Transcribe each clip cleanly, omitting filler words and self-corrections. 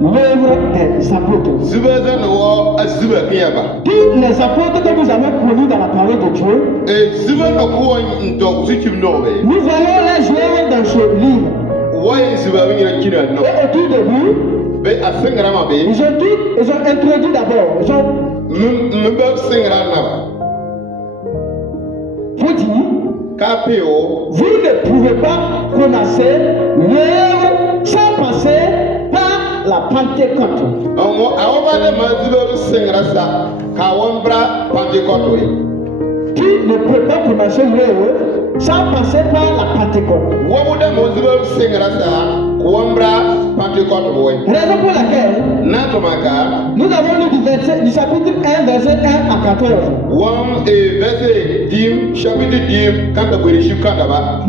l'œuvre des apôtres. Tous les apôtres que vous avez connus dans la parole de Dieu, nous voyons les joueurs dans ce livre. Et autour de vous, ils ont introduit d'abord. Vous dites, vous ne pouvez pas commencer l'œuvre sans passer par la Pentecôte. Tu ne peux pas commencer l'œuvre sans passer par la Pentecôte. Raison pour laquelle nous avons lu du chapitre 1, verset 1 à 14.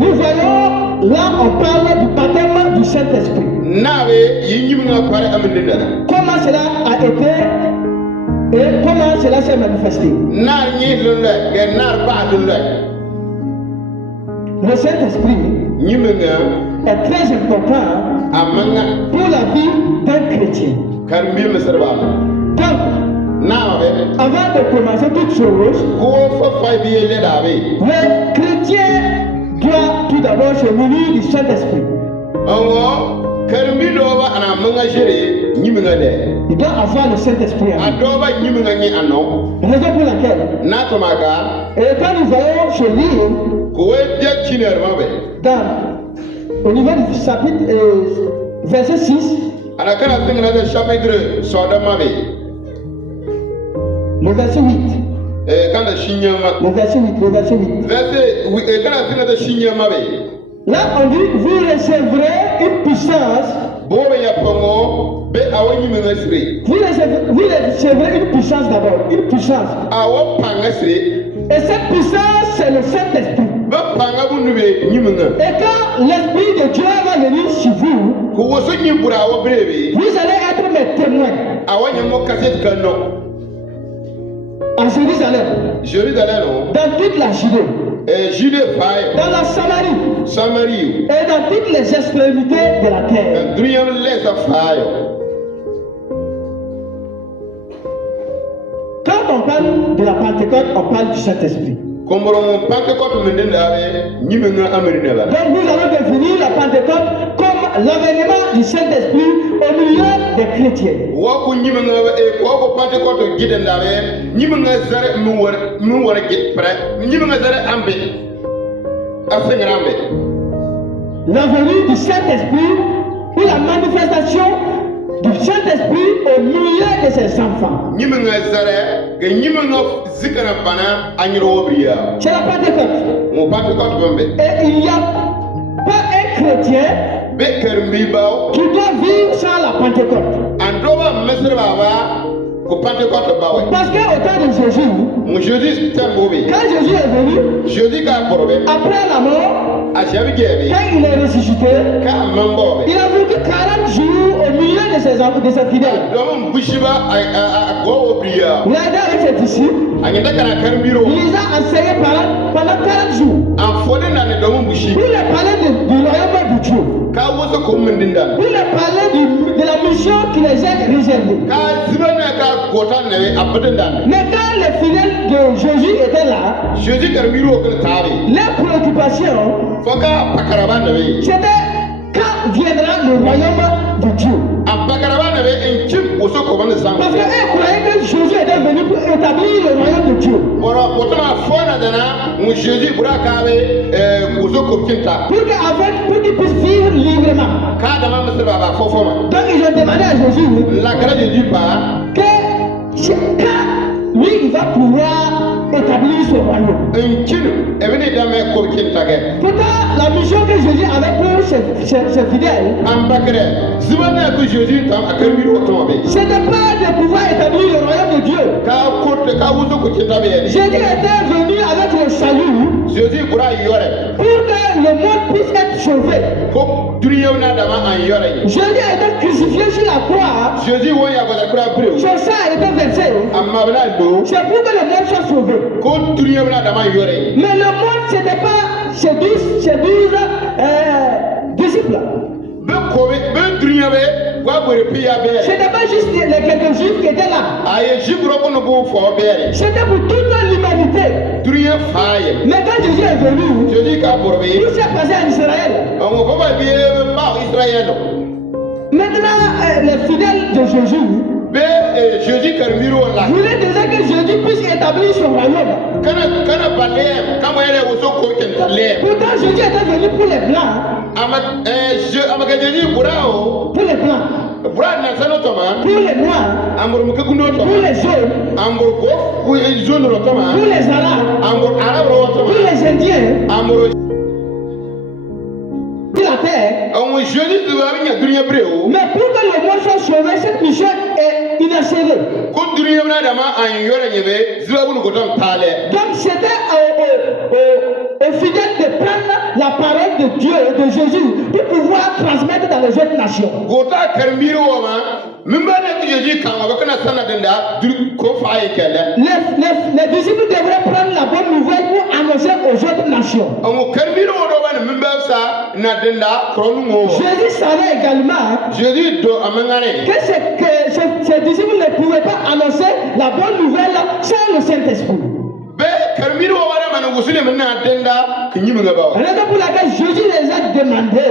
Nous voyons, là on parle du baptême du Saint-Esprit. Comment cela a été et comment cela s'est manifesté. Le Saint-Esprit est très important pour la vie d'un chrétien. Donc, avant de commencer toute chose, le chrétien doit tout d'abord se munir du Saint-Esprit. Il doit avoir le Saint-Esprit. Raison pour laquelle, et quand nous voyons ce livre, au niveau du chapitre verset 6, le verset 8. Le verset 8. Là, on dit, vous recevrez une puissance. Vous recevrez une puissance d'abord. Une puissance. Et cette puissance, c'est le Saint-Esprit. Et quand l'Esprit de Dieu va venir sur vous, vous allez être mes témoins. À Jérusalem, dans toute la Judée, dans la Samarie, et dans toutes les extrémités de la terre. Quand on parle de la Pentecôte, on parle du Saint-Esprit. Donc nous allons définir la Pentecôte comme l'avènement du Saint-Esprit au milieu des chrétiens. La venue du Saint-Esprit ou la manifestation du Saint-Esprit au milieu de ses enfants. C'est la Pentecôte. Et il n'y a pas un chrétien qui doit vivre sans la Pentecôte. Parce qu'au temps de Jésus, quand Jésus est venu, après la mort, quand il est ressuscité, il a vécu 40 jours au milieu de ses fidèles. Il a aidé avec ses disciples. Il les a enseignés pendant 40 jours. Pour les parler du royaume de Dieu. Pour les parler de la mission qui les est réservée. Mais quand les fidèles de Jésus étaient là, leur préoccupation, c'était quand viendra le royaume de Dieu. Parce qu'eux croyaient que Jésus était venu pour établir le royaume de Dieu. Pour qu'ils puissent vivre librement. Donc ils ont demandé à Jésus que quand lui il va pouvoir établir son royaume. Pourtant, la mission que Jésus avait pour ses fidèles, c'était pas de pouvoir établir le royaume de Dieu. Jésus était venu avec le salut pour que le monde puisse être sauvé. Jésus a été crucifié sur la croix. Son sang a été versé. C'est pour que le monde soit sauvé. Mais le monde, ce n'était pas ses 12 disciples. C'était pas juste les quelques juifs qui étaient là. C'était pour toute l'humanité. Mais quand Jésus est venu, tout s'est passé en Israël. Maintenant, les fidèles de Jésus voulaient déjà que Jésus puisse établir son royaume. Pourtant, Jésus était venu pour les blancs. Pour les blancs. Pour les noirs. Pour les jaunes. Pour les arabes. Pour les indiens. La terre. Mais pour que le monde soit sauvé, cette mission est inachevée. Donc c'était aux fidèles de prendre la parole de Dieu, de Jésus, pour pouvoir transmettre dans les autres nations. Les disciples devraient prendre la bonne nouvelle pour annoncer aux autres nations. Jésus savait également que ces disciples ne pouvaient pas annoncer la bonne nouvelle sans le Saint-Esprit. Raison pour laquelle Jésus les a demandé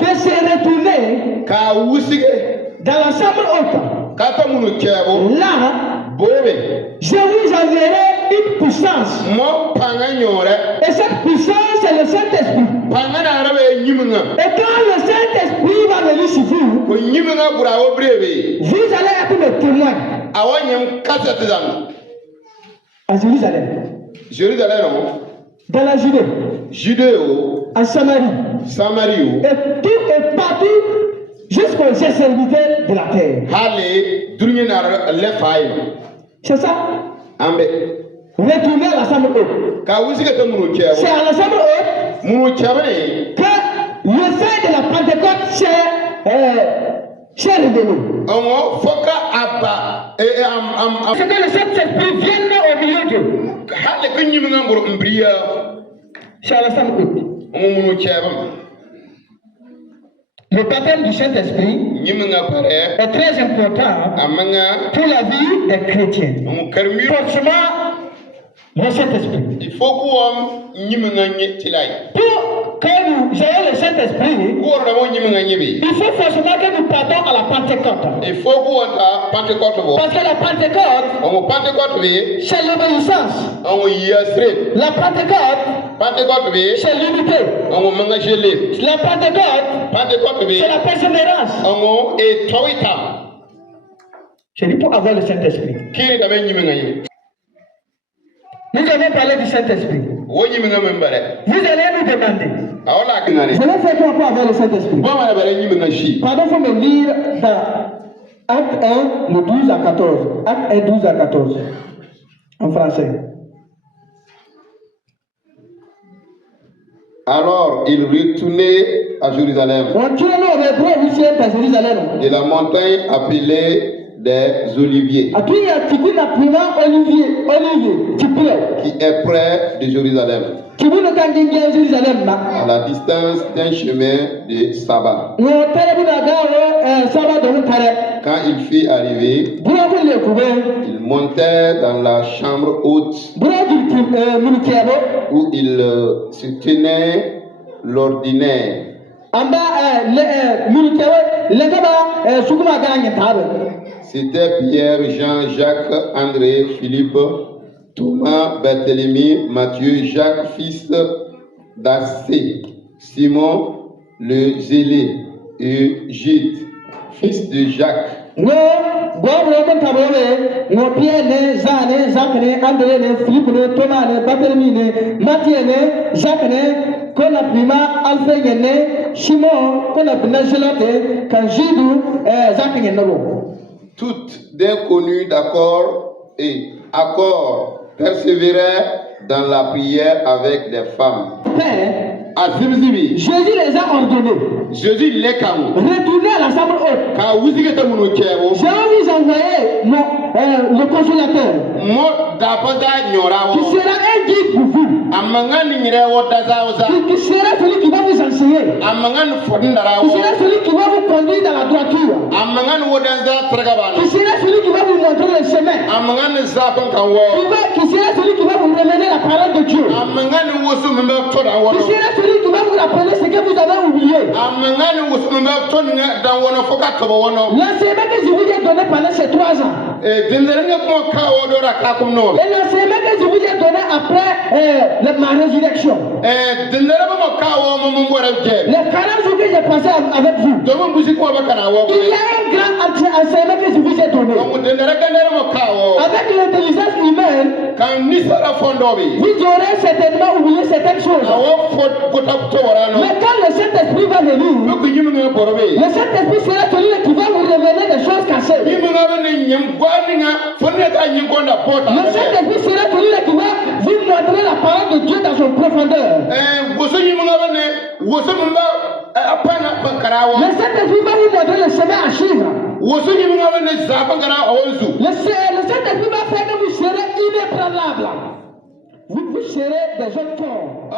de se retourner dans la chambre haute. Là, je vous enverrai une puissance. Et cette puissance, c'est le Saint-Esprit. Et quand le Saint-Esprit va venir sur vous, vous allez être le témoin. À Jérusalem. Dans la Judée. En Samarie. Et tout et partout jusqu'aux extrémités de la terre. C'est ça. Retourner à la chambre haute. C'est à la chambre haute que le fait de la Pentecôte s'est révélé. C'est que le Saint-Esprit vienne au milieu d'eux. C'est à la chambre haute. Le baptême du Saint-Esprit est très important pour la vie des chrétiens. Forcément, le Saint-Esprit. Il faut que nous ayons le Saint-Esprit, il faut forcément que nous partons à la Pentecôte. Parce que la Pentecôte, c'est l'obéissance. La Pentecôte, c'est l'unité. La Pentecôte, c'est la persévérance. Je dis pour avoir le Saint-Esprit. Nous avons parlé du Saint-Esprit. Vous allez nous demander. Je vais faire quoi pour avoir le Saint-Esprit? Pardon, il faut me lire dans Acte 1, le 12 à 14. Acte 1, 12 à 14. En français. Alors, il retournait à Jérusalem. Et la montagne appelée des Oliviers, qui est près de Jérusalem, à la distance d'un chemin de sabbat. Quand il fut arrivé, il montait dans la chambre haute où il se tenait l'ordinaire. C'était Pierre, Jean, Jacques, André, Philippe, Thomas, Barthélemy, Matthieu, Jacques, fils d'Alcée, Simon le Zélé et Jude, fils de Jacques. Toutes d'un connu d'accord et accord persévéraient dans la prière avec des femmes. Jésus les a ordonnés. Retournez à la chambre haute. Je vais vous envoyer le consolateur qui sera un guide pour vous. Qui sera celui qui va vous enseigner. conseiller. Il sera celui qui va vous conduire dans la droiture. Il sera celui qui va vous montrer le chemin. Qui sera celui qui va vous révéler la parole de Dieu. Qui sera celui qui va vous rappeler ce que vous avez oublié. L'enseignement que je vous ai donné pendant ces 3 ans. Et l'enseignement que je vous ai donné après ma résurrection. Les 40 jours que j'ai passé avec vous. Il y a un grand enseignement que je vous ai donné. Avec l'intelligence humaine, vous aurez certainement oublié certaines choses. Mais quand le Saint-Esprit va venir, le Saint-Esprit sera celui qui va vous révéler des choses cachées. Le Saint-Esprit sera celui qui va vous montrer la parole de Dieu dans son profondeur. Le Saint-Esprit va vous montrer le chemin à suivre. Le Saint-Esprit va faire que vous serez inébranlables. Vous serez des hommes forts.